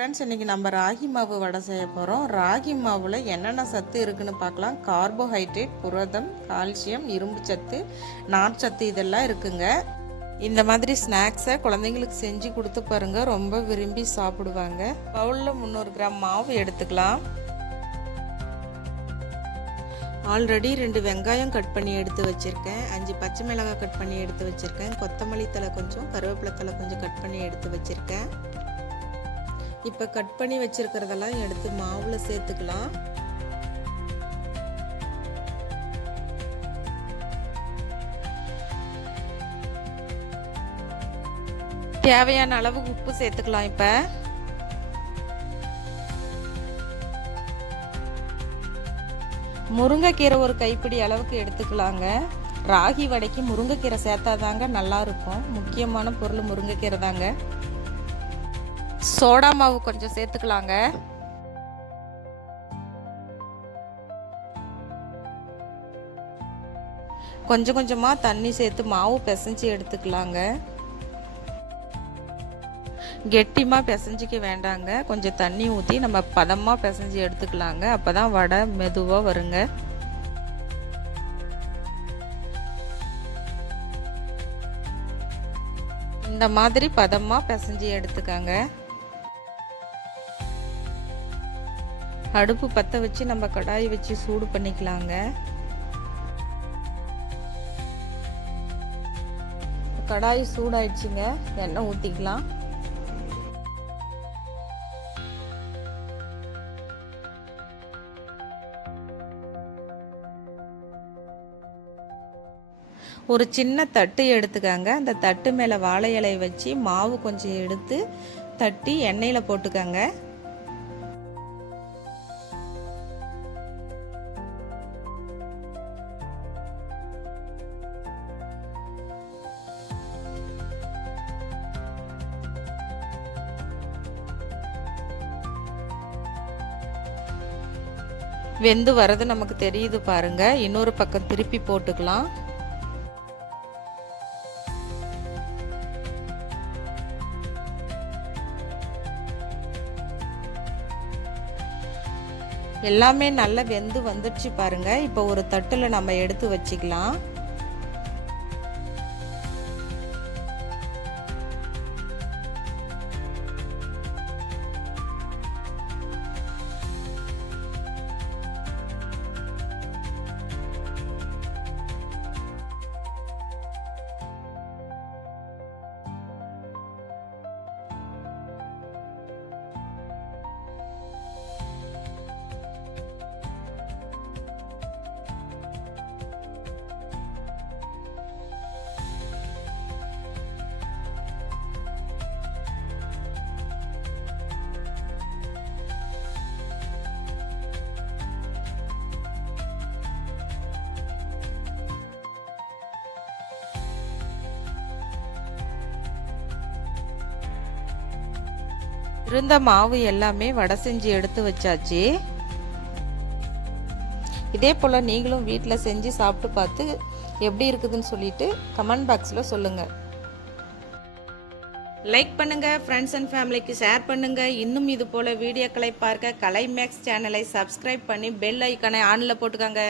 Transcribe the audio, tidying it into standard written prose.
Friends, இன்றைக்கி நம்ம ராகி மாவு வடை செய்ய போகிறோம். ராகி மாவில் என்னென்ன சத்து இருக்குதுன்னு பார்க்கலாம். கார்போஹைட்ரேட், புரதம், கால்சியம், இரும்பு சத்து, நார்ச்சத்து இதெல்லாம் இருக்குங்க. இந்த மாதிரி ஸ்நாக்ஸை குழந்தைங்களுக்கு செஞ்சு கொடுத்து பாருங்கள், ரொம்ப விரும்பி சாப்பிடுவாங்க. பவுலில் 300 கிராம் மாவு எடுத்துக்கலாம். ஆல்ரெடி 2 வெங்காயம் கட் பண்ணி எடுத்து வச்சுருக்கேன். 5 பச்சை மிளகாய் கட் பண்ணி எடுத்து வச்சுருக்கேன். கொத்தமல்லி தழை கொஞ்சம், கருவேப்பிலை தழை கொஞ்சம் கட் பண்ணி எடுத்து வச்சுருக்கேன். இப்போ கட் பண்ணி வச்சிருக்கிறதெல்லாம் எடுத்து மாவில் சேர்த்துக்கலாம். தேவையான அளவு உப்பு சேர்த்துக்கலாம். இப்போ முருங்கைக்கீரை ஒரு கைப்பிடி அளவுக்கு எடுத்துக்கலாங்க. ராகி வடைக்கு முருங்கைக்கீரை சேர்த்தாதாங்க நல்லா இருக்கும். முக்கியமான பொருள் முருங்கைக்கீரை தாங்க. சோடா மாவு கொஞ்சம் சேர்த்துக்கலாங்க. கொஞ்சம் கொஞ்சமாக தண்ணி சேர்த்து மாவு பிசைஞ்சு எடுத்துக்கலாங்க. கெட்டிமாக பிசைஞ்சிக்க வேண்டாங்க. கொஞ்சம் தண்ணி ஊற்றி நம்ம பதமாக பிசைஞ்சு எடுத்துக்கலாங்க. அப்போ தான் வடை மெதுவாக வருங்க. இந்த மாதிரி பதமாக பிசைஞ்சு எடுத்துக்காங்க. அடுப்பு பற்ற வச்சு நம்ம கடாய் வச்சு சூடு பண்ணிக்கலாங்க. கடாய் சூடாயிடுச்சுங்க. எண்ணெய் ஊற்றிக்கலாம். ஒரு சின்ன தட்டு எடுத்துக்காங்க. அந்த தட்டு மேலே வாழை இலையை வச்சு மாவு கொஞ்சம் எடுத்து தட்டி எண்ணெயில் போட்டுக்கங்க. வெந்து வரது நமக்கு தெரியுது பாருங்க. இன்னொரு பக்கம் திருப்பி போட்டுக்கலாம். எல்லாமே நல்லா வெந்து வந்துடுச்சு பாருங்க. இப்போ ஒரு தட்டில் நம்ம எடுத்து வச்சுக்கலாம். இருந்த மாவு எல்லாமே வடை செஞ்சு எடுத்து வச்சாச்சு. இதே போல் நீங்களும் வீட்டில் செஞ்சு சாப்பிட்டு பார்த்து எப்படி இருக்குதுன்னு சொல்லிட்டு கமெண்ட் பாக்ஸில் சொல்லுங்கள். லைக் பண்ணுங்கள், ஃப்ரெண்ட்ஸ் அண்ட் ஃபேமிலிக்கு ஷேர் பண்ணுங்கள். இன்னும் இது போல் வீடியோக்களை பார்க்க கலை மேக்ஸ் சேனலை சப்ஸ்கிரைப் பண்ணி பெல் ஐக்கானை ஆனில் போட்டுக்கோங்க.